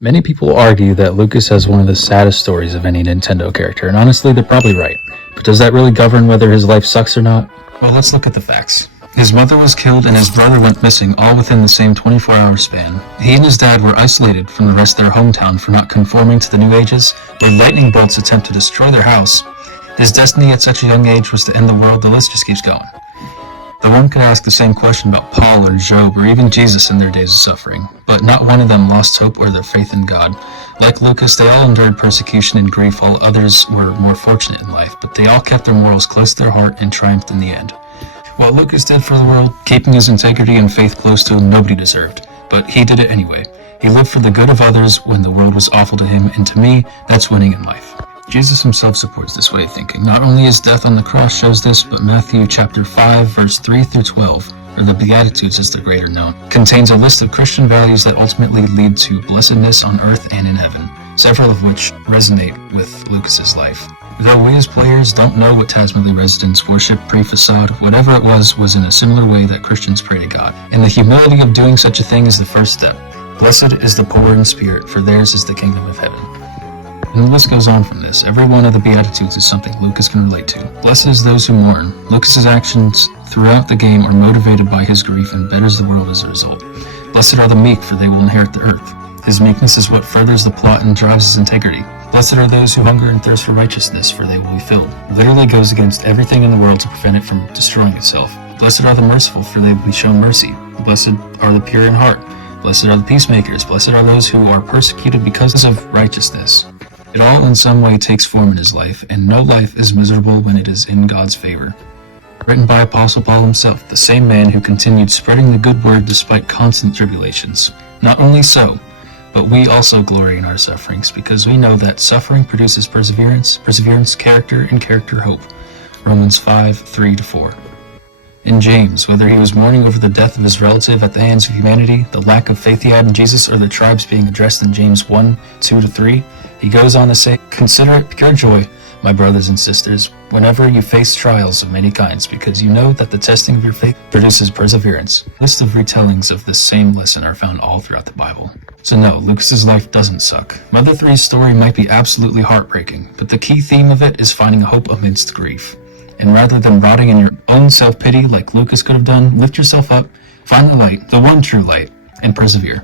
Many people argue that Lucas has one of the saddest stories of any Nintendo character, and honestly, they're probably right. But does that really govern whether his life sucks or not? Well, let's look at the facts. His mother was killed and his brother went missing, all within the same 24-hour span. He and his dad were isolated from the rest of their hometown for not conforming to the New Ages, where lightning bolts attempt to destroy their house. His destiny at such a young age was to end the world. The list just keeps going. Though one could ask the same question about Paul or Job or even Jesus in their days of suffering, but not one of them lost hope or their faith in God. Like Lucas, they all endured persecution and grief, while others were more fortunate in life, but they all kept their morals close to their heart and triumphed in the end. What Lucas did for the world, keeping his integrity and faith close to him, nobody deserved, but he did it anyway. He lived for the good of others when the world was awful to him, and to me, that's winning in life. Jesus himself supports this way of thinking. Not only his death on the cross shows this, but Matthew chapter 5, verse 3 through 12, or the Beatitudes as they're greater known, contains a list of Christian values that ultimately lead to blessedness on earth and in heaven, several of which resonate with Lucas's life. Though we as players don't know what Tazmily residents worship pre-facade, whatever it was in a similar way that Christians pray to God. And the humility of doing such a thing is the first step. Blessed is the poor in spirit, for theirs is the kingdom of heaven. And the list goes on from this. Every one of the Beatitudes is something Lucas can relate to. Blessed is those who mourn. Lucas's actions throughout the game are motivated by his grief and betters the world as a result. Blessed are the meek, for they will inherit the earth. His meekness is what furthers the plot and drives his integrity. Blessed are those who hunger and thirst for righteousness, for they will be filled. Literally goes against everything in the world to prevent it from destroying itself. Blessed are the merciful, for they will be shown mercy. Blessed are the pure in heart. Blessed are the peacemakers. Blessed are those who are persecuted because of righteousness. It all in some way takes form in his life, and no life is miserable when it is in God's favor. Written by Apostle Paul himself, the same man who continued spreading the good word despite constant tribulations. Not only so, but we also glory in our sufferings, because we know that suffering produces perseverance, character, and character hope. Romans 5, 3-4. In James, whether he was mourning over the death of his relative at the hands of humanity, the lack of faith he had in Jesus, or the tribes being addressed in James 1, 2-3, he goes on to say, "Consider it pure joy, my brothers and sisters, whenever you face trials of many kinds, because you know that the testing of your faith produces perseverance." A list of retellings of this same lesson are found all throughout the Bible. So no, Lucas's life doesn't suck. Mother 3's story might be absolutely heartbreaking, but the key theme of it is finding hope amidst grief. And rather than rotting in your own self-pity like Lucas could have done, lift yourself up, find the light, the one true light, and persevere.